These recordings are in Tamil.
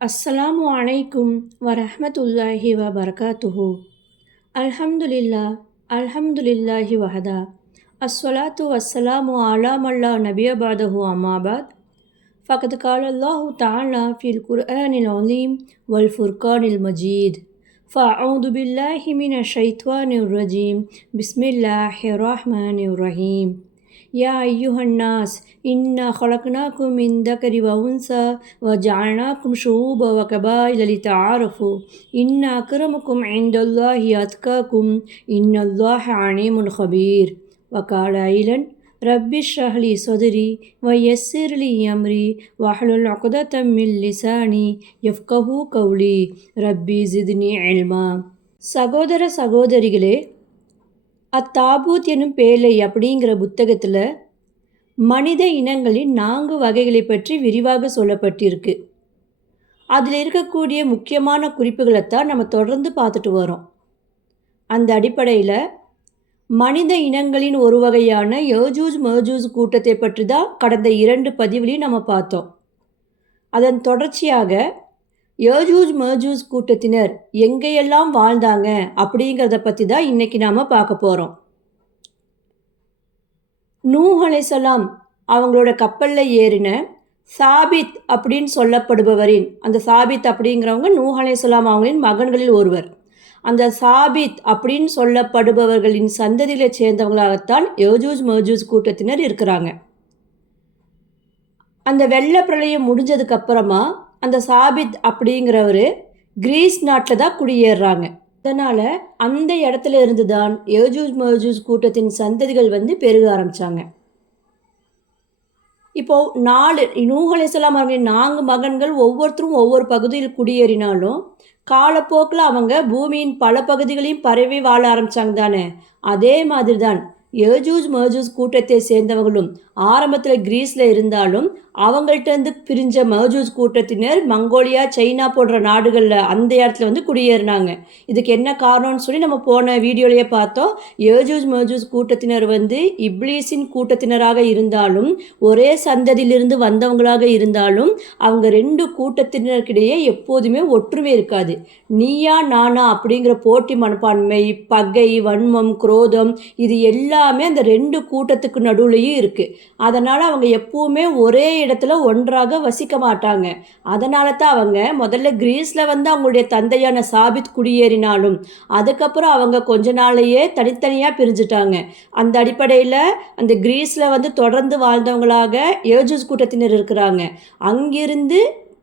அஸ்ஸலாமு அலைக்கும் வரஹ்மத்துல்லாஹி வபரகாத்துஹு. அல்ஹம்துலில்லா அல்ஹம்துலில்லாஹி வஹதா. அஸ்ஸலாத்து வஸ்ஸலாமு அலா மல்லா நபிய பாதஹு அம்மாபாத். ஃபகத் காலல்லாஹு தஆலா ஃபில் குர்ஆனில் அலீம் வல் ஃபுர்கானில் மஜீத். ஃபஅஊது பில்லாஹி மினஷ் ஷைத்வானிர் ரஜீம். பிஸ்மில்லாஹிர் ரஹ்மானிர் ரஹீம். யா ஐயுஹன்னாஸ் இன்னா ஹலக்னாக்கும் மின் தக்கரி வ உன்சா வஜஅல்னாக்கும் ஷுஊப வ கபாயில லிதஆரஃபு இன்ன அக்ரமக்கும் இன்தல்லாஹி அத்காக்கும் இன்னல்லாஹ அலீமுன் ஹபீர். வகால ஐலன் ரப்பி ஷ்ரஹ் லி ஸத்ரி வ யஸ்ஸிர் லி அம்ரி வஹ்லுல் உக்ததம் மின் லிசானி யஃப்கஹு கௌலி ரப்பி ஜித்னி இல்மா. சகோதர சகோதரிகளே, அத்தாபூத் எனும் பேழை அப்படிங்கிற புத்தகத்தில் மனித இனங்களின் 4 வகைகளை பற்றி விரிவாக சொல்லப்பட்டிருக்கு. அதில் இருக்கக்கூடிய முக்கியமான குறிப்புகளைத்தான் நம்ம தொடர்ந்து பார்த்துட்டு வரோம். அந்த அடிப்படையில் மனித இனங்களின் ஒரு வகையான யஜூஜ் மஜூஜ் கூட்டத்தை பற்றி தான் கடந்த 2 பதிவுலையும் நம்ம பார்த்தோம். அதன் தொடர்ச்சியாக யஜூஜ் மஜூஜ் கூட்டத்தினர் எங்கேயெல்லாம் வாழ்ந்தாங்க அப்படிங்கிறத பற்றி தான் இன்றைக்கி நாம் பார்க்க போகிறோம். நூஹ் அலைஹிஸ்ஸலாம் அவங்களோட கப்பலில் ஏறின சாபித் அப்படின்னு சொல்லப்படுபவரின், அந்த சாபித் அப்படிங்கிறவங்க நூஹ் அலைஹிஸ்ஸலாம் அவங்களின் மகன்களில் ஒருவர். அந்த சாபித் அப்படின்னு சொல்லப்படுபவர்களின் சந்ததிகளை சேர்ந்தவங்களாகத்தான் யஜூஜ் மஜூஜ் கூட்டத்தினர் இருக்கிறாங்க. அந்த வெள்ள பிரளயம் முடிஞ்சதுக்கப்புறமா அந்த சாபித் அப்படிங்கிறவர் கிரீஸ் நாட்டில் தான் குடியேறுறாங்க. அதனால் அந்த இடத்துல இருந்து தான் யஜூஜ் மஜூஜ் கூட்டத்தின் சந்ததிகள் பெருக ஆரம்பித்தாங்க. இப்போது 4 நூஹ் அலைஹிஸ்ஸலாம் அவர்களின் 4 மகன்கள் ஒவ்வொருத்தரும் ஒவ்வொரு பகுதியில் குடியேறினாலும் காலப்போக்கில் அவங்க பூமியின் பல பகுதிகளையும் பரவி வாழ ஆரம்பித்தாங்க தானே. அதே மாதிரி தான் யஜூஜ் மஜூஜ் கூட்டத்தை சேர்ந்தவங்களும் ஆரம்பத்தில் கிரீஸில் இருந்தாலும் அவங்கள்ட்டேருந்து பிரிஞ்ச மஜூஜ் கூட்டத்தினர் மங்கோலியா, சைனா போன்ற நாடுகளில் அந்த இடத்துல குடியேறினாங்க. இதுக்கு என்ன காரணம்னு சொல்லி நம்ம போன வீடியோலேயே பார்த்தோம். யஜூஜ் மஜூஜ் கூட்டத்தினர் இப்லீஸின் கூட்டத்தினராக இருந்தாலும் ஒரே சந்ததியிலிருந்து வந்தவங்களாக இருந்தாலும் அவங்க 2 கூட்டத்தினருக்கிடையே எப்போதுமே ஒற்றுமை இருக்காது. நீயா நானா அப்படிங்கிற போட்டி மனப்பான்மை, பகை, வன்மம், குரோதம் இது எல்லாமே அந்த 2 கூட்டத்துக்கு நடுவுலையும் இருக்குது. அதனால் அவங்க எப்பவுமே ஒரே இடத்துல ஒன்றாக வசிக்க மாட்டாங்க. அதனால தான் அவங்க முதல்ல கிரீஸில் அவங்களுடைய தந்தையான சாபித் குடியேறினாலும் அதுக்கப்புறம் அவங்க கொஞ்ச நாளையே தனித்தனியாக பிரிஞ்சுட்டாங்க. அந்த அடிப்படையில் அந்த கிரீஸில் தொடர்ந்து வாழ்ந்தவங்களாக யஜூஜ் கூட்டத்தினர் இருக்கிறாங்க. அங்கிருந்து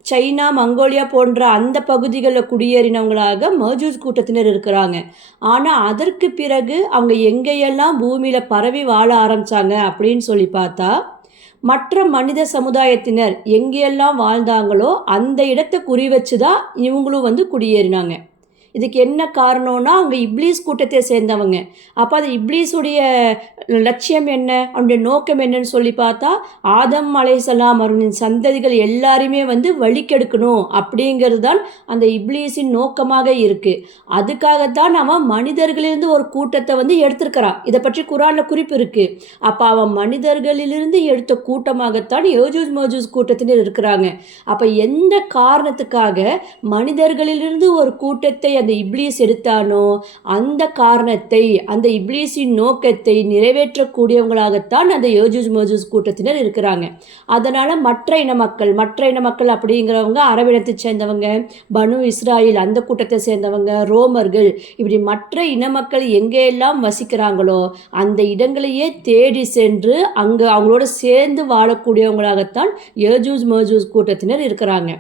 சைனா, மங்கோலியா போன்ற அந்த பகுதிகளில் குடியேறினவங்களாக மஜூஜ் கூட்டத்தினர் இருக்கிறாங்க. ஆனால் அதற்கு பிறகு அவங்க எங்கேயெல்லாம் பூமியில் பரவி வாழ ஆரம்பித்தாங்க அப்படின்னு சொல்லி பார்த்தா, மற்ற மனித சமுதாயத்தினர் எங்கேயெல்லாம் வாழ்ந்தாங்களோ அந்த இடத்தை குறி வச்சு தான் இவங்களும் குடியேறினாங்க. இதுக்கு என்ன காரணம்னா அவங்க இப்லீஸ் கூட்டத்தை சேர்ந்தவங்க. அப்போ அது இப்லீஸுடைய லட்சியம் என்ன, அவனுடைய நோக்கம் என்னன்னு சொல்லி பார்த்தா, ஆதம் அலைஹிஸ்ஸலாம் அவர்களின் சந்ததிகள் எல்லாருமே வழிக்கெடுக்கணும் அப்படிங்கிறது தான் அந்த இப்லீஸின் நோக்கமாக இருக்குது. அதுக்காகத்தான் அவன் மனிதர்களிலிருந்து ஒரு கூட்டத்தை எடுத்திருக்கிறான். இதை பற்றி குர்ஆனில் குறிப்பு இருக்குது. அப்போ அவன் மனிதர்களிலிருந்து எடுத்த கூட்டமாகத்தான் யஜூஜ் மஜூஜ் கூட்டத்தினர் இருக்கிறாங்க. அப்போ எந்த காரணத்துக்காக மனிதர்களிலிருந்து ஒரு கூட்டத்தை அந்த இப்லீஸ் எடுத்தானோ அந்த காரணத்தை, அந்த இப்லீஸின் நோக்கத்தை நிறைவேற்றக்கூடியவங்களாகத்தான் அந்த யஜூஜ் மஜூஜ் கூட்டத்தினர் இருக்கிறாங்க. அதனால் மற்ற இன மக்கள் அப்படிங்கிறவங்க அரபினத்தை சேர்ந்தவங்க, பனு இஸ்ராயில் அந்த கூட்டத்தை சேர்ந்தவங்க, ரோமர்கள், இப்படி மற்ற இன மக்கள் எங்கெல்லாம் வசிக்கிறாங்களோ அந்த இடங்களையே தேடி சென்று அங்கே அவங்களோட சேர்ந்து வாழக்கூடியவங்களாகத்தான் யஜூஜ் மஜூஜ் கூட்டத்தினர் இருக்கிறாங்க.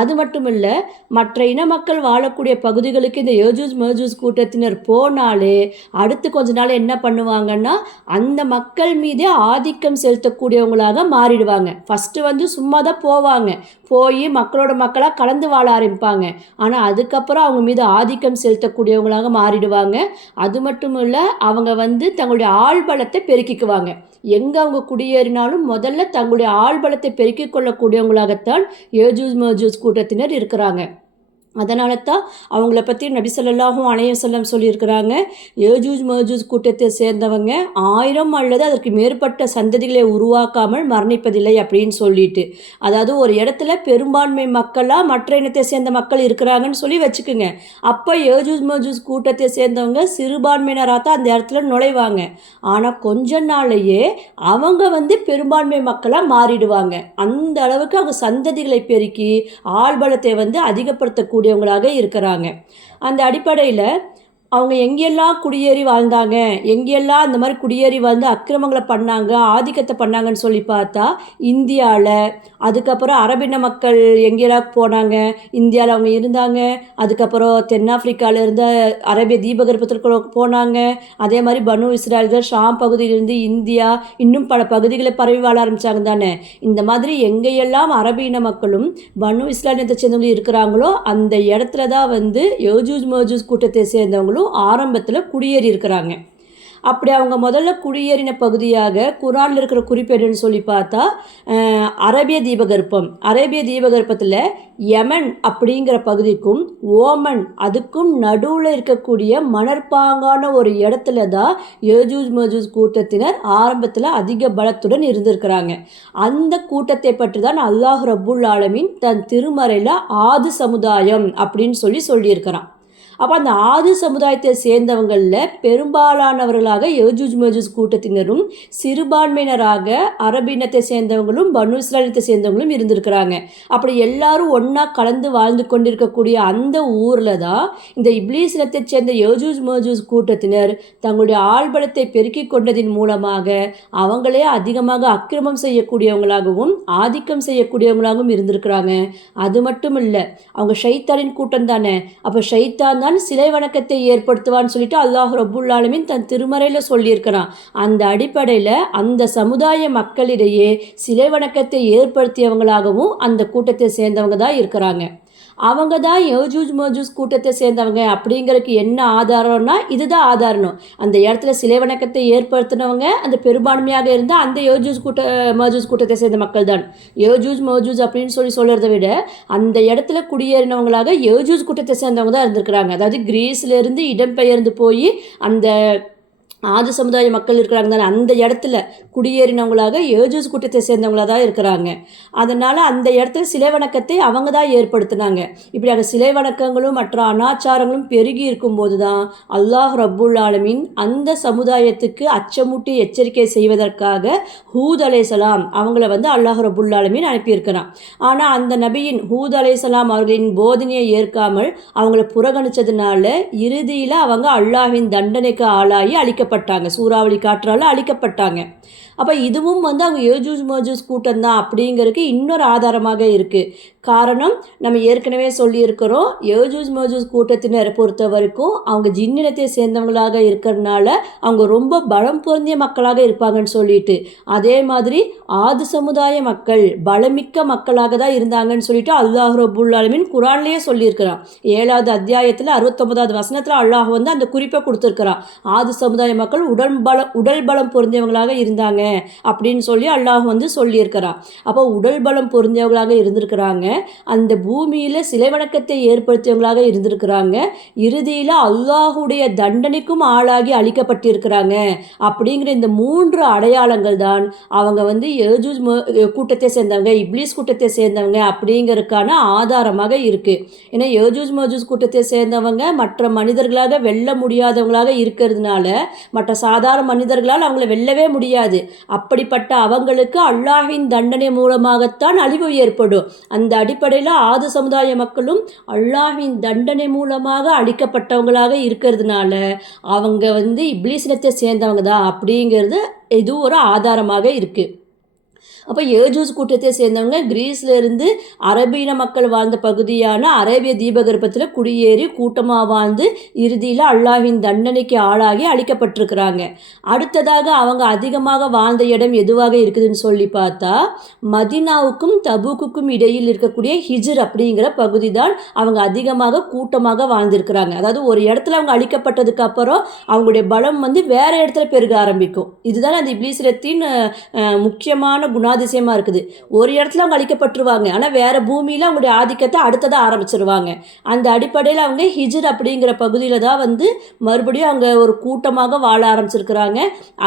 அது மட்டும் இல்லை, மற்ற இன மக்கள் வாழக்கூடிய பகுதிகளுக்கு இந்த யஜூஜ் மஜூஜ் கூட்டத்தினர் போனாலே அடுத்து கொஞ்ச நாள் என்ன பண்ணுவாங்கன்னா அந்த மக்கள் மீதே ஆதிக்கம் செலுத்தக்கூடியவங்களாக மாறிடுவாங்க. ஃபஸ்ட்டு சும்மா தான் போவாங்க, போய் மக்களோட மக்களாக கலந்து வாழ ஆரம்பிப்பாங்க. ஆனால் அதுக்கப்புறம் அவங்க மீது ஆதிக்கம் செலுத்தக்கூடியவங்களாக மாறிடுவாங்க. அது மட்டும் இல்லை, அவங்க தங்களுடைய ஆள்பலத்தை பெருக்கிக்குவாங்க. எங்கே அவங்க குடியேறினாலும் முதல்ல தங்களுடைய ஆள்பலத்தை பெருக்கிக் கொள்ளக்கூடியவங்களாகத்தான் யஜூஜ் மஜூஜ் கூட்டத்தினர் இருக்கிறாங்க. அதனால தான் அவங்கள பற்றி நபி ஸல்லல்லாஹு அலைஹி வஸல்லம் சொல்லியிருக்கிறாங்க, யஜூஜ் மஜூஜ் கூட்டத்தை சேர்ந்தவங்க 1000 அல்லது அதற்கு மேற்பட்ட சந்ததிகளை உருவாக்காமல் மரணிப்பதில்லை அப்படின்னு சொல்லிட்டு. அதாவது ஒரு இடத்துல பெரும்பான்மை மக்களாக மற்ற இனத்தை சேர்ந்த மக்கள் இருக்கிறாங்கன்னு சொல்லி வச்சுக்குங்க. அப்போ யஜூஜ் மஜூஜ் கூட்டத்தை சேர்ந்தவங்க சிறுபான்மையினராக தான் அந்த இடத்துல நுழைவாங்க. ஆனால் கொஞ்ச நாளையே அவங்க பெரும்பான்மை மக்களாக மாறிடுவாங்க. அந்த அளவுக்கு அவங்க சந்ததிகளை பெருக்கி ஆள்பலத்தை அதிகப்படுத்தக்கூடியவங்களாக இருக்கிறாங்க. அந்த அடிப்படையில் அவங்க எங்கெல்லாம் குடியேறி வாழ்ந்தாங்க, எங்கெல்லாம் அந்த மாதிரி குடியேறி வந்து அக்கிரமங்களை பண்ணாங்க, ஆதிக்கத்தை பண்ணாங்கன்னு சொல்லி பார்த்தா இந்தியாவில், அதுக்கப்புறம் அரபின மக்கள் எங்கெல்லாம் போனாங்க, இந்தியாவில் அவங்க இருந்தாங்க. அதுக்கப்புறம் தென்னாப்பிரிக்காவில் இருந்த அரேபிய தீபகற்பத்திற்குள்ள போனாங்க. அதே மாதிரி பனு இஸ்ராயல்கள் ஷாம் பகுதியிலிருந்து இந்தியா இன்னும் பல பகுதிகளை பரவி வாழ ஆரம்பித்தாங்க தானே. இந்த மாதிரி எங்கெல்லாம் அரபின மக்களும் பனு இஸ்ராயலத்தை சேர்ந்தவங்களும் இருக்கிறாங்களோ அந்த இடத்துல தான் யஜூஜ் மஜூஜ் கூட்டத்தை சேர்ந்தவங்களும் ஆரம்பத்தில் குடியேறி இருக்கிறாங்க. அப்படி அவங்க முதல்ல குடியேறின பகுதியாக குரானில் இருக்கிற குறிப்பேடுன்னு சொல்லி பார்த்தா அரேபிய தீபகற்பத்தில் யமன் அப்படிங்கிற பகுதிக்கும் ஓமன் அதுக்கும் நடுவில் இருக்கக்கூடிய மணற்பாங்கான ஒரு இடத்துல தான் யஜூஜ் மஜூஜ் கூட்டத்தினர் ஆரம்பத்தில் அதிக பலத்துடன் இருந்திருக்கிறாங்க. அந்த கூட்டத்தை பற்றி தான் அல்லாஹ் ரப்புல் ஆலமீன் தன் திருமறையில் ஆது சமுதாயம் அப்படின்னு சொல்லியிருக்கிறான். அப்போ அந்த ஆது சமுதாயத்தை சேர்ந்தவங்களில் பெரும்பாலானவர்களாக யஜூஜ் மஜூஜ் கூட்டத்தினரும் சிறுபான்மையினராக அரபினத்தை சேர்ந்தவங்களும் பனு இஸ்ராயலத்தை சேர்ந்தவங்களும் இருந்திருக்கிறாங்க. அப்படி எல்லாரும் ஒன்றா கலந்து வாழ்ந்து கொண்டிருக்கக்கூடிய அந்த ஊரில் தான் இந்த இப்லீஸ் இனத்தை சேர்ந்த யஜூஜ் மஜூஜ் கூட்டத்தினர் தங்களுடைய ஆள்பலத்தை பெருக்கிக் கொண்டதின் மூலமாக அவங்களே அதிகமாக அக்கிரமம் செய்யக்கூடியவங்களாகவும் ஆதிக்கம் செய்யக்கூடியவங்களாகவும் இருந்திருக்கிறாங்க. அது மட்டும் இல்லை, அவங்க ஷைத்தானின் கூட்டம் தானே. அப்போ ஷைத்தான் தான் சிலை வணக்கத்தை ஏற்படுத்துவான்னு சொல்லிட்டு அல்லாஹ் ரப்புல் ஆலமீன் தன் திருமறையில் சொல்லியிருக்கிறான். அந்த அடிப்படையில் அந்த சமுதாய மக்களிடையே சிலை வணக்கத்தை ஏற்படுத்தியவங்களாகவும் அந்த கூட்டத்தை சேர்ந்தவங்க தான் இருக்கிறாங்க. அவங்க தான் யஜூஜ் மஜூஜ் கூட்டத்தை சேர்ந்தவங்க அப்படிங்கிறதுக்கு என்ன ஆதாரம்னா இதுதான் ஆதாரம். அந்த இடத்துல சிலை வணக்கத்தை ஏற்படுத்தினவங்க அந்த பெரும்பான்மையாக இருந்தால் அந்த யஜூஜ் மஜூஜ் கூட்டத்தை சேர்ந்த மக்கள் தான். யஜூஜ் மஜூஜ் அப்படின்னு சொல்கிறத விட அந்த இடத்துல குடியேறினவங்களாக யஜூஜ் கூட்டத்தை சேர்ந்தவங்க தான் இருந்திருக்கிறாங்க. அதாவது கிரீஸ்லேருந்து இடம்பெயர்ந்து போய் அந்த ஆது சமுதாய மக்கள் இருக்கிறாங்க தானே, அந்த இடத்துல குடியேறினவங்களாக யஜூஜ் கூட்டத்தை சேர்ந்தவங்களாக தான் இருக்கிறாங்க. அதனால் அந்த இடத்துல சிலை வணக்கத்தை அவங்க தான் ஏற்படுத்தினாங்க. இப்படியாக சிலை வணக்கங்களும் மற்ற அனாச்சாரங்களும் பெருகி இருக்கும்போது தான் அல்லாஹ் ரப்புல் ஆலமீன் அந்த சமுதாயத்துக்கு அச்சமூட்டி எச்சரிக்கை செய்வதற்காக ஹூத் அலைஹிஸ்ஸலாம் அவங்கள அல்லாஹ் ரப்புல் ஆலமீன் அனுப்பியிருக்கிறான். ஆனால் அந்த நபியின் ஹூத் அலைஹிஸ்ஸலாம் அவர்களின் போதனையை ஏற்காமல் அவங்கள புறக்கணிச்சதுனால இறுதியில் அவங்க அல்லாஹ்வின் தண்டனைக்கு ஆளாகி அழிக்கப்பட்டாங்க, சூறாவளி காற்றால் அழிக்கப்பட்டாங்க. அப்போ இதுவும் அவங்க யஜூஜ் மஜூஜ் கூட்டம் தான் அப்படிங்கிறதுக்கு இன்னொரு ஆதாரமாக இருக்குது. காரணம் நம்ம ஏற்கனவே சொல்லியிருக்கிறோம், யஜூஜ் மஜூஜ் கூட்டத்தினரை பொறுத்த வரைக்கும் அவங்க ஜின்னினத்தை சேர்ந்தவங்களாக இருக்கிறதுனால அவங்க ரொம்ப பலம் பொருந்திய மக்களாக இருப்பாங்கன்னு சொல்லிட்டு, அதே மாதிரி ஆது சமுதாய மக்கள் பலமிக்க மக்களாக தான் இருந்தாங்கன்னு சொல்லிட்டு அல்லாஹ் ரப்புல் ஆலமீன் குரான்லேயே சொல்லியிருக்கிறான். 7வது அத்தியாயத்தில் 69வது வசனத்தில் அல்லாஹ் அந்த குறிப்பை கொடுத்துருக்கிறான். ஆது சமுதாய மக்கள் உடல் பலம் பொருந்தியவங்களாக இருந்தாங்க அப்படின்னு சொல்லி அல்லாஹ் சொல்லியிருக்கிறான். அப்போ உடல் பலம் பொருந்தியவங்களாக இருந்திருக்கிறாங்க, அந்த பூமியில் சிலை வணக்கத்தை ஏற்படுத்தியவங்களாக இருந்திருக்கிறாங்க, இறுதியில் அல்லாஹுடைய தண்டனைக்கும் ஆளாகி அழிக்கப்பட்டிருக்கிறாங்க. அப்படிங்கிற இந்த 3 அடையாளங்கள் தான் அவங்க யஜூஜ் கூட்டத்தை சேர்ந்தவங்க, இப்லீஸ் கூட்டத்தை சேர்ந்தவங்க அப்படிங்கிறதுக்கான ஆதாரமாக இருக்குது. ஏன்னா யஜூஜ் மஜூஜ் கூட்டத்தை சேர்ந்தவங்க மற்ற மனிதர்களாக வெல்ல முடியாதவங்களாக இருக்கிறதுனால மற்ற சாதாரண மனிதர்களால் அவங்கள வெல்லவே முடியாது. அப்படிப்பட்ட அவங்களுக்கு அல்லாஹ்வின் தண்டனை மூலமாகத்தான் அழிவு ஏற்படும். அந்த அடிப்படையில் ஆது சமுதாய மக்களும் அல்லாஹ்வின் தண்டனை மூலமாக அழிக்கப்பட்டவங்களாக இருக்கிறதுனால அவங்க இப்லீஸ் இனத்தை சேர்ந்தவங்க தான் அப்படிங்கிறது இது ஒரு ஆதாரமாக இருக்குது. அப்போ யஜூஜ் கூட்டத்தை சேர்ந்தவங்க கிரீஸ்லேருந்து அரபின மக்கள் வாழ்ந்த பகுதியான அரேபிய தீபகற்பத்தில் குடியேறி கூட்டமாக வாழ்ந்து இறுதியில் அல்லாஹ்வின் தண்டனைக்கு ஆளாகி அழிக்கப்பட்டிருக்கிறாங்க. அடுத்ததாக அவங்க அதிகமாக வாழ்ந்த இடம் எதுவாக இருக்குதுன்னு சொல்லி பார்த்தா மதினாவுக்கும் தபூக்குக்கும் இடையில் இருக்கக்கூடிய ஹிஜ்ர் அப்படிங்கிற பகுதி தான் அவங்க அதிகமாக கூட்டமாக வாழ்ந்திருக்கிறாங்க. அதாவது ஒரு இடத்துல அவங்க அழிக்கப்பட்டதுக்கு அப்புறம் அவங்களுடைய பலம் வேற இடத்துல பெருக ஆரம்பிக்கும். இதுதான் அந்த இப்லீஸ் இனத்தின் முக்கியமான குணம் குணாதிசயமாக இருக்குது. ஒரு இடத்துல அவங்க அழிக்கப்பட்டுருவாங்க, ஆனால் வேறு பூமியில் அவங்களுடைய ஆதிக்கத்தை அடுத்ததாக ஆரம்பிச்சிருவாங்க. அந்த அடிப்படையில் அவங்க ஹிஜ்ர் அப்படிங்கிற பகுதியில் தான் வந்து மறுபடியும் அங்கே ஒரு கூட்டமாக வாழ ஆரம்பிச்சிருக்கிறாங்க.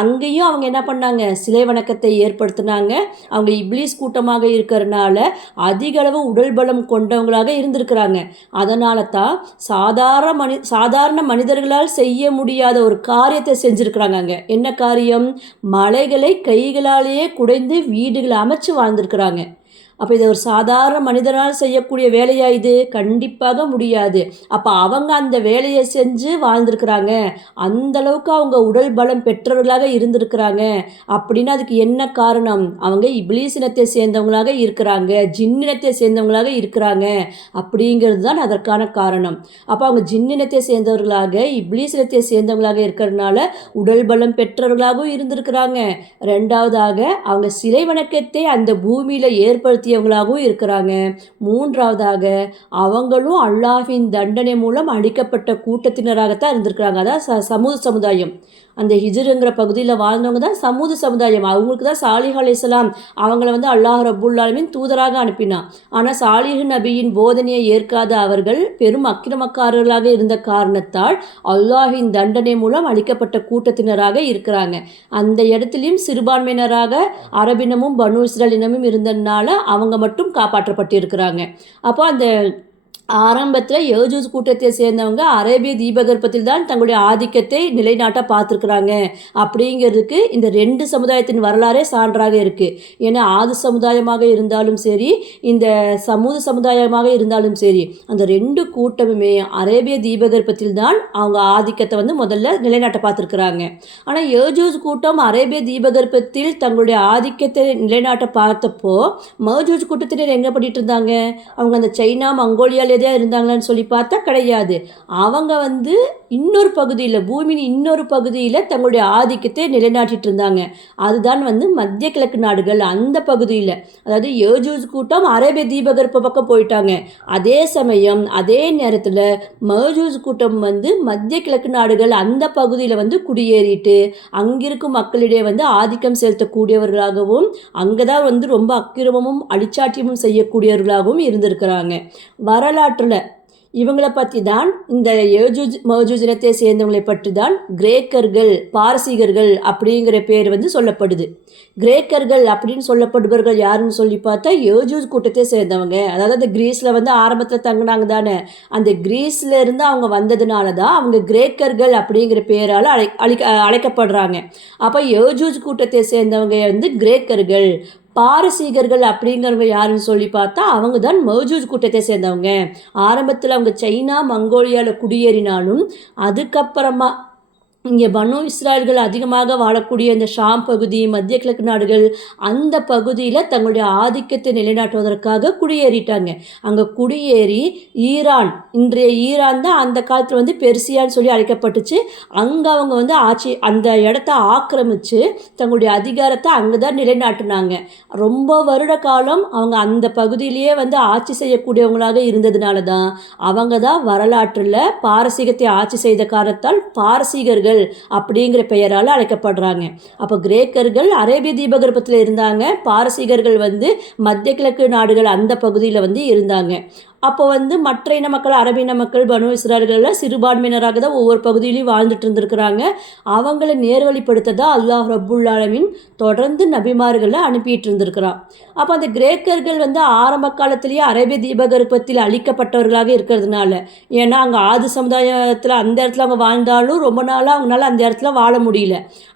அங்கேயும் அவங்க என்ன பண்ணாங்க, சிலை வணக்கத்தை ஏற்படுத்தினாங்க. அவங்க இப்லீஸ் கூட்டமாக இருக்கிறனால அதிக அளவு உடல் பலம் கொண்டவங்களாக இருந்திருக்கிறாங்க. அதனால தான் சாதாரண மனிதர்களால் செய்ய முடியாத ஒரு காரியத்தை செஞ்சுருக்கிறாங்க. அங்கே என்ன காரியம்? மலைகளை கைகளாலேயே குடைந்து வீடுகளை அமைச்சு வாழ்ந்திருக்கிறாங்க. அப்போ இது ஒரு சாதாரண மனிதனால் செய்யக்கூடிய வேலையா இது? கண்டிப்பாக முடியாது. அப்போ அவங்க அந்த வேலையை செஞ்சு வாழ்ந்திருக்கிறாங்க. அந்த அளவுக்கு அவங்க உடல் பலம் பெற்றவர்களாக இருந்திருக்கிறாங்க. அப்படின்னு அதுக்கு என்ன காரணம்? அவங்க இப்லீஸ் இனத்தை சேர்ந்தவங்களாக இருக்கிறாங்க, ஜின்னினத்தை சேர்ந்தவங்களாக இருக்கிறாங்க அப்படிங்கிறது தான் அதற்கான காரணம். அப்போ அவங்க ஜின்னினத்தை சேர்ந்தவர்களாக, இப்லீஸ் இனத்தை சேர்ந்தவங்களாக இருக்கிறதுனால உடல் பலம் பெற்றவர்களாகவும் இருந்திருக்கிறாங்க. ரெண்டாவதாக அவங்க சிலை வணக்கத்தை அந்த பூமியில் ஏற்படுத்தியவங்களாகவும் இருக்கிறாங்க. மூன்றாவதாக அவங்களும் அல்லாஹ்வின் தண்டனை மூலம் அழிக்கப்பட்ட கூட்டத்தினராகத்தான் இருந்திருக்கிறாங்க. அதான் சமுதாயம். அந்த ஹிஜ்ருங்கிற பகுதியில் வாழ்ந்தவங்க தான் சமுதாயம். அவங்களுக்கு தான் சாலிஹ் அலைஹிஸ்ஸலாம் அவங்கள வந்து அல்லாஹ் ரப்புல் ஆலமீன் தூதராக அனுப்பினான். ஆனால் சாலிஹ் நபியின் போதனையை ஏற்காத அவர்கள் பெரும் அக்கிரமக்காரர்களாக இருந்த காரணத்தால் அல்லாஹ்வின் தண்டனை மூலம் அழிக்கப்பட்ட கூட்டத்தினராக இருக்கிறாங்க. அந்த இடத்துலையும் சிறுபான்மையினராக அரபினமும் பனு இஸ்ரேல் இனமும் இருந்ததுனால அவங்க மட்டும் காப்பாற்றப்பட்டிருக்கிறாங்க. அப்போ அந்த ஆரம்பத்தில் யஜூஜ் கூட்டத்தை சேர்ந்தவங்க அரேபிய தீபகற்பத்தில் தான் தங்களுடைய ஆதிக்கத்தை நிலைநாட்ட பார்த்துருக்குறாங்க அப்படிங்கிறதுக்கு இந்த ரெண்டு சமுதாயத்தின் வரலாறே சான்றாக இருக்குது. ஏன்னா ஆது சமுதாயமாக இருந்தாலும் சரி, இந்த சமுதாயமாக இருந்தாலும் சரி, அந்த ரெண்டு கூட்டமுமே அரேபிய தீபகற்பத்தில் தான் அவங்க ஆதிக்கத்தை வந்து முதல்ல நிலைநாட்ட பார்த்துருக்குறாங்க. ஆனால் யஜூஜ் கூட்டம் அரேபிய தீபகற்பத்தில் தங்களுடைய ஆதிக்கத்தை நிலைநாட்ட பார்த்தப்போ மஜூஜ் கூட்டத்தினர் எங்கே பண்ணிட்டு இருந்தாங்க? அவங்க அந்த சைனா மங்கோலியாவில் தான் இருந்தாங்களான்னு சொல்லி பார்த்தா கிடையாது. அவங்க வந்து இன்னொரு பகுதியில், பூமியின் இன்னொரு பகுதியில் தங்களுடைய ஆதிக்கத்தை நிலைநாட்டிட்டு இருந்தாங்க. அதுதான் வந்து மத்திய கிழக்கு நாடுகள். அந்த பகுதியில், அதாவது யஜூஜ் கூட்டம் அரேபிய தீபகற்ப பக்கம் போயிட்டாங்க. அதே சமயம் அதே நேரத்தில் மஜூஜ் கூட்டம் வந்து மத்திய கிழக்கு நாடுகள் அந்த பகுதியில் வந்து குடியேறிட்டு அங்கிருக்கும் மக்களிடையே வந்து ஆதிக்கம் செலுத்தக்கூடியவர்களாகவும் அங்கே தான் வந்து ரொம்ப அக்கிரமமும் அழிச்சாட்டியமும் செய்யக்கூடியவர்களாகவும் இருந்திருக்கிறாங்க. வரலாற்றில் இவங்களை பற்றி தான், இந்த யஜூஜ் மஜூஜ் இனத்தை சேர்ந்தவங்களை பற்றி தான் கிரேக்கர்கள், பாரசீகர்கள் அப்படிங்கிற பேர் வந்து சொல்லப்படுது. கிரேக்கர்கள் அப்படின்னு சொல்லப்படுபவர்கள் யாருன்னு சொல்லி பார்த்தா யஜூஜ் கூட்டத்தை சேர்ந்தவங்க. அதாவது அந்த கிரீஸில் வந்து ஆரம்பத்தில் தங்கினாங்க தானே, அந்த கிரீஸில் இருந்து அவங்க வந்ததுனால தான் அவங்க கிரேக்கர்கள் அப்படிங்கிற பேரால் அழைக்கப்படுறாங்க. அப்போ யஜூஜ் கூட்டத்தை சேர்ந்தவங்க வந்து கிரேக்கர்கள். பாரசீகர்கள் அப்படிங்கிறவங்க யாருன்னு சொல்லி பார்த்தா அவங்க தான் மஜூஜ் கூட்டத்தை சேர்ந்தவங்க. ஆரம்பத்தில் அவங்க சைனா மங்கோலியாவில் குடியேறினாலும் அதுக்கப்புறமா இங்கே பனு இஸ்ராயல்கள் அதிகமாக வாழக்கூடிய இந்த ஷாம் பகுதி, மத்திய கிழக்கு நாடுகள், அந்த பகுதியில் தங்களுடைய ஆதிக்கத்தை நிலைநாட்டுவதற்காக குடியேறிட்டாங்க. அங்கே குடியேறி ஈரான், இன்றைய ஈரான் தான் அந்த காலத்தில் வந்து பெர்சியான்னு சொல்லி அழைக்கப்பட்டுச்சு. அங்கே அவங்க வந்து அந்த இடத்த ஆக்கிரமித்து தங்களுடைய அதிகாரத்தை அங்கே தான் நிலைநாட்டினாங்க. ரொம்ப வருட காலம் அவங்க அந்த பகுதியிலேயே வந்து ஆட்சி செய்யக்கூடியவங்களாக இருந்ததுனால தான் அவங்க தான் வரலாற்றில் பாரசீகத்தை ஆட்சி செய்த காரணத்தால் பாரசீகர்கள் அப்படிங்கிற பெயரால் அழைக்கப்படுறாங்க. அப்போ கிரேக்கர்கள் அரேபிய தீபகற்பத்தில் இருந்தாங்க, பாரசீகர்கள் வந்து மத்திய கிழக்கு நாடுகள் அந்த பகுதியில் வந்து இருந்தாங்க. அப்போ வந்து மற்ற இன மக்கள், அரபின மக்கள், பனு இஸ்ராயல்களில் சிறுபான்மையினராக தான் ஒவ்வொரு பகுதியிலையும் வாழ்ந்துட்டு இருந்திருக்கிறாங்க. அவங்களை நேர்வழிப்படுத்த தான் அல்லாஹ் ரப்புல் ஆலமீன் தொடர்ந்து நபிமார்களை அனுப்பிட்டு இருந்திருக்கிறான். அப்போ அந்த கிரேக்கர்கள் வந்து ஆரம்ப காலத்திலேயே அரேபிய தீபகற்பத்தில் அழிக்கப்பட்டவர்களாக இருக்கிறதுனால, ஏன்னா அங்கே ஆது சமுதாயத்தில் அந்த இடத்துல அவங்க வாழ்ந்தாலும் ரொம்ப நாளாக அவங்களால அந்த இடத்துல வாழ முடியல.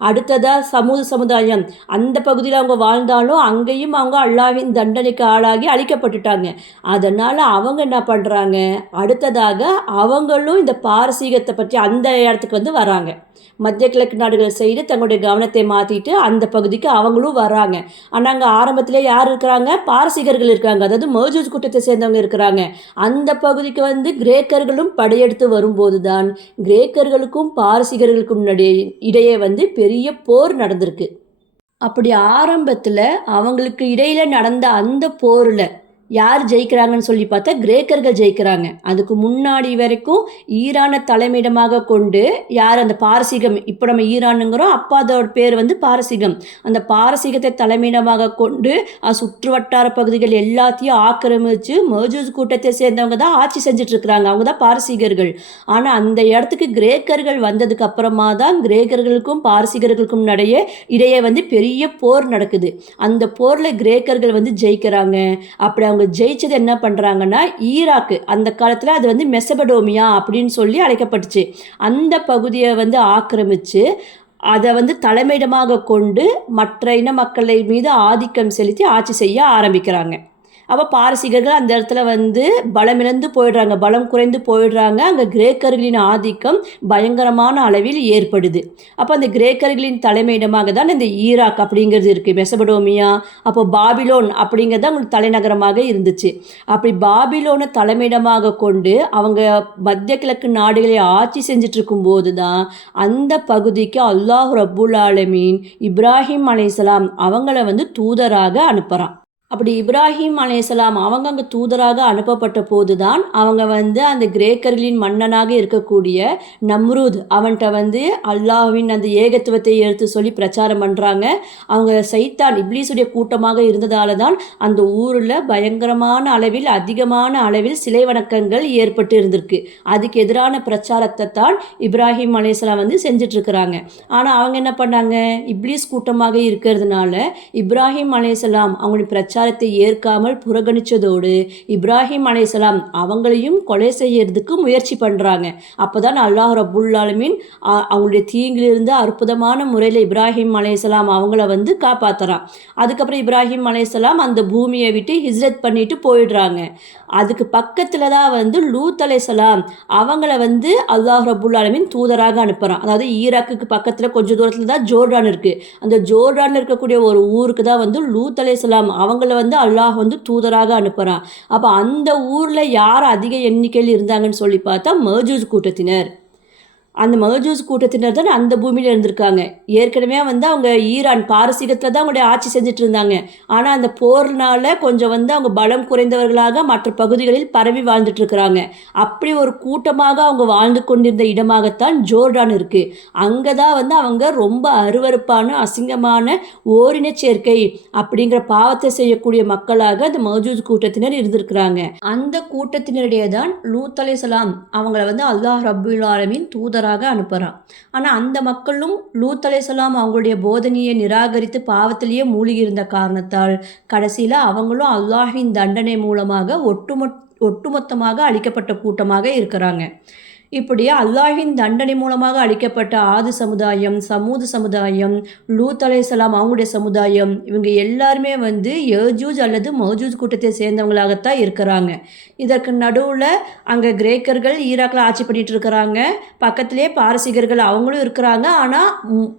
அடுத்ததாக சமுதாயம் அந்த பகுதியில் அவங்க வாழ்ந்தாலும் அங்கேயும் அவங்க அல்லாஹ்வின் தண்டனைக்கு ஆளாகி அழிக்கப்பட்டுட்டாங்க. அதனால் அவங்க என்ன பண்ணுறாங்க, அடுத்ததாக அவங்களும் இந்த பாரசீகத்தை பற்றி அந்த இடத்துக்கு வந்து வராங்க. மத்திய கிழக்கு நாடுகள் சைடு தங்களுடைய கவனத்தை மாற்றிட்டு அந்த பகுதிக்கு அவங்களும் வராங்க. ஆனால் அங்கே ஆரம்பத்திலே யார் இருக்கிறாங்க? பாரசீகர்கள் இருக்காங்க, அதாவது மஜூஜ் கூட்டத்தை சேர்ந்தவங்க இருக்கிறாங்க. அந்த பகுதிக்கு வந்து கிரேக்கர்களும் படையெடுத்து வரும்போது தான் கிரேக்கர்களுக்கும் பாரசீகர்களுக்கும் இடையே வந்து பெரிய போர் நடந்திருக்கு. அப்படி ஆரம்பத்தில் அவங்களுக்கு இடையில் நடந்த அந்த போரில் யார் ஜெயிக்கிறாங்கன்னு சொல்லி பார்த்தா கிரேக்கர்கள் ஜெயிக்கிறாங்க. அதுக்கு முன்னாடி வரைக்கும் ஈரானை தலைமையிடமாக கொண்டு யார் அந்த பாரசீகம், இப்போ நம்ம ஈரானுங்கிறோம், அப்போ அதோட பேர் வந்து பாரசீகம். அந்த பாரசீகத்தை தலைமையிடமாக கொண்டு சுற்று வட்டார பகுதிகள் எல்லாத்தையும் ஆக்கிரமித்து மோஜூஸ் கூட்டத்தை சேர்ந்தவங்க தான் ஆட்சி செஞ்சிட்ருக்குறாங்க. அவங்க தான் பாரசீகர்கள். ஆனால் அந்த இடத்துக்கு கிரேக்கர்கள் வந்ததுக்கு அப்புறமா தான் கிரேக்கர்களுக்கும் பாரசீகர்களுக்கும் இடையே வந்து பெரிய போர் நடக்குது. அந்த போரில் கிரேக்கர்கள் வந்து ஜெயிக்கிறாங்க. அப்படி அவங்க ஜெயிச்சது என்ன பண்ணுறாங்கன்னா, ஈராக்கு அந்த காலத்தில் அது வந்து மெசபடோமியா அப்படின்னு சொல்லி அழைக்கப்பட்டுச்சு. அந்த பகுதியை வந்து ஆக்கிரமித்து அதை வந்து தலைமையிடமாக கொண்டு மற்ற இன மக்களை மீது ஆதிக்கம் செலுத்தி ஆட்சி செய்ய ஆரம்பிக்கிறாங்க. அப்போ பாரசீகர்கள் அந்த இடத்துல வந்து பலமிழந்து போயிடுறாங்க, பலம் குறைந்து போயிடுறாங்க. அங்கே கிரேக்கர்களின் ஆதிக்கம் பயங்கரமான அளவில் ஏற்படுது. அப்போ அந்த கிரேக்கர்களின் தலைமையிடமாக தான் இந்த ஈராக் அப்படிங்கிறது இருக்குது, மெசபடோமியா. அப்போ பாபிலோன் அப்படிங்கிறது அவங்களுக்கு தலைநகரமாக இருந்துச்சு. அப்படி பாபிலோனை தலைமையிடமாக கொண்டு அவங்க மத்திய கிழக்கு நாடுகளை ஆட்சி செஞ்சுட்டு இருக்கும்போது தான் அந்த பகுதிக்கு அல்லாஹ் ரப்புல் ஆலமீன் இப்ராஹிம் அலைஹிஸ்ஸலாம் அவங்கள வந்து தூதராக அனுப்புகிறான். அப்படி இப்ராஹிம் அலைஹிஸ்ஸலாம் அவங்க அங்கே தூதராக அனுப்பப்பட்ட போது தான் அவங்க வந்து அந்த கிரேக்கர்களின் மன்னனாக இருக்கக்கூடிய நம்ரூத் அவன்கிட்ட வந்து அல்லாஹ்வின் அந்த ஏகத்துவத்தை எடுத்து சொல்லி பிரச்சாரம் பண்ணுறாங்க. அவங்க சைத்தான் இப்லீஸுடைய கூட்டமாக இருந்ததால தான் அந்த ஊரில் பயங்கரமான அளவில் அதிகமான அளவில் சிலை வணக்கங்கள் ஏற்பட்டு இருந்திருக்கு. அதுக்கு எதிரான பிரச்சாரத்தை தான் இப்ராஹிம் அலைஹிஸ்ஸலாம் வந்து செஞ்சிட்ருக்கிறாங்க. ஆனால் அவங்க என்ன பண்ணாங்க, இப்லீஸ் கூட்டமாக இருக்கிறதுனால இப்ராஹிம் அலைஹிஸ்ஸலாம் அவங்களுடைய பிரச்சாரத்தை ஏற்காமல் புறக்கணிச்சதோடு இப்ராஹிம் அலைஹிஸ்ஸலாம் அவங்களையும் கொலை செய்யறதுக்கு முயற்சி பண்ணுறாங்க. அப்போ தான் அல்லாஹ் ரப்புல் ஆலமீன் அவங்களுடைய தீங்கிலிருந்து அற்புதமான முறையில் இப்ராஹிம் அலைஹிஸ்ஸலாம் அவங்கள வந்து காப்பாற்றுறான். அதுக்கப்புறம் இப்ராஹிம் அலைஹிஸ்ஸலாம் அந்த பூமியை விட்டு ஹிஜ்ரத் பண்ணிட்டு போயிடுறாங்க. அதுக்கு பக்கத்தில் தான் வந்து லூத் அலைஹிஸ்ஸலாம் அவங்கள வந்து அல்லாஹ் ரப்புல் ஆலமீன் தூதராக அனுப்புகிறான். அதாவது ஈராக்குக்கு பக்கத்தில் கொஞ்சம் தூரத்தில் தான் ஜோர்டான் இருக்குது. அந்த ஜோர்டானில் இருக்கக்கூடிய ஒரு ஊருக்கு தான் வந்து லூத் அலைஹிஸ்ஸலாம் அவங்கள வந்து அல்லாஹ் வந்து தூதராக அனுப்புகிறான். அப்போ அந்த ஊரில் யார் அதிக எண்ணிக்கையில் இருந்தாங்கன்னு சொல்லி பார்த்தா மஜூஸ் கூட்டத்தினர். அந்த மஜூஸ் கூட்டத்தினர் தான் அந்த பூமியில் இருந்திருக்காங்க. ஏற்கனவே வந்து அவங்க ஈரான் பாரசீகத்தில் தான் அவங்களுடைய ஆட்சி செஞ்சுட்டு இருந்தாங்க. ஆனால் அந்த போர்னால கொஞ்சம் வந்து அவங்க பலம் குறைந்தவர்களாக மற்ற பகுதிகளில் பரவி வாழ்ந்துட்டு இருக்கிறாங்க. அப்படி ஒரு கூட்டமாக அவங்க வாழ்ந்து கொண்டிருந்த இடமாகத்தான் ஜோர்டான் இருக்குது. அங்கே தான் வந்து அவங்க ரொம்ப அருவருப்பான அசிங்கமான ஓரின சேர்க்கை அப்படிங்கிற பாவத்தை செய்யக்கூடிய மக்களாக அந்த மஜூஸ் கூட்டத்தினர் இருந்திருக்கிறாங்க. அந்த கூட்டத்தினரிடையே தான் லூத் அலைஹிஸ்ஸலாம் அவங்கள வந்து அல்லாஹ் ரப்புல் ஆலமீன் தூதராக அனுப்புகிறான். ஆனால் அந்த மக்களும் லூத் அலைஹிஸ்ஸலாம் அவங்களுடைய போதனையை நிராகரித்து பாவத்திலேயே மூழ்கி இருந்த காரணத்தால் கடைசியில் அவங்களும் அல்லாஹின் தண்டனை மூலமாக ஒட்டுமொத்தமாக அழிக்கப்பட்ட கூட்டமாக இருக்கிறாங்க. இப்படி அல்லாஹின் தண்டனை மூலமாக அளிக்கப்பட்ட ஆது சமுதாயம், சமூது சமுதாயம், லூத் அலைஹிஸ்ஸலாம் அவங்களுடைய சமுதாயம், இவங்க எல்லாருமே வந்து யஜூஜ் அல்லது மஜூஜ் கூட்டத்தை சேர்ந்தவங்களாகத்தான் இருக்கிறாங்க. இதற்கு நடுவில் அங்கே கிரேக்கர்கள் ஈராக்கில் ஆட்சி பண்ணிட்டு இருக்கிறாங்க. பக்கத்திலே பாரசீகர்கள் அவங்களும் இருக்கிறாங்க. ஆனால்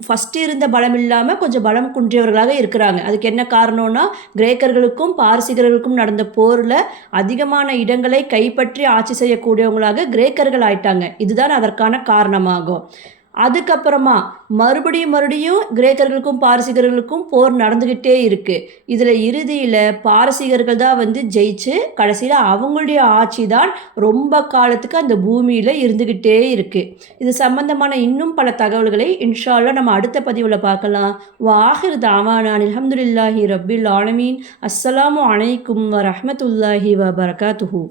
ஃபஸ்ட்டு இருந்த பலம் இல்லாமல் கொஞ்சம் பலம் குன்றியவர்களாக இருக்கிறாங்க. அதுக்கு என்ன காரணம்னா, கிரேக்கர்களுக்கும் பாரசீகர்களுக்கும் நடந்த போரில் அதிகமான இடங்களை கைப்பற்றி ஆட்சி செய்யக்கூடியவங்களாக கிரேக்கர்கள் ஆயிட்டாங்க. இதுதான் அதற்கான காரணமாகும். அதுக்கப்புறமா மறுபடியும் கிரேக்கர்களுக்கும் பாரசீகர்களுக்கும் போர் நடந்துக்கிட்டே இருக்குது. இதில் இறுதியில் பாரசீகர்கள் தான் வந்து ஜெயிச்சு கடைசியில் அவங்களுடைய ஆட்சி தான் ரொம்ப காலத்துக்கு அந்த பூமியில் இருந்துக்கிட்டே இருக்குது. இது சம்பந்தமான இன்னும் பல தகவல்களை இன்ஷா அல்லாஹ் நம்ம அடுத்த பதிவில் பார்க்கலாம். வாஹிர் தாவானா அல்ஹம்துலில்லாஹி ரப்பில் ஆலமீன். அஸ்ஸலாமு அலைக்கும் வரஹ்மத்துல்லாஹி வபரகாத்துஹு.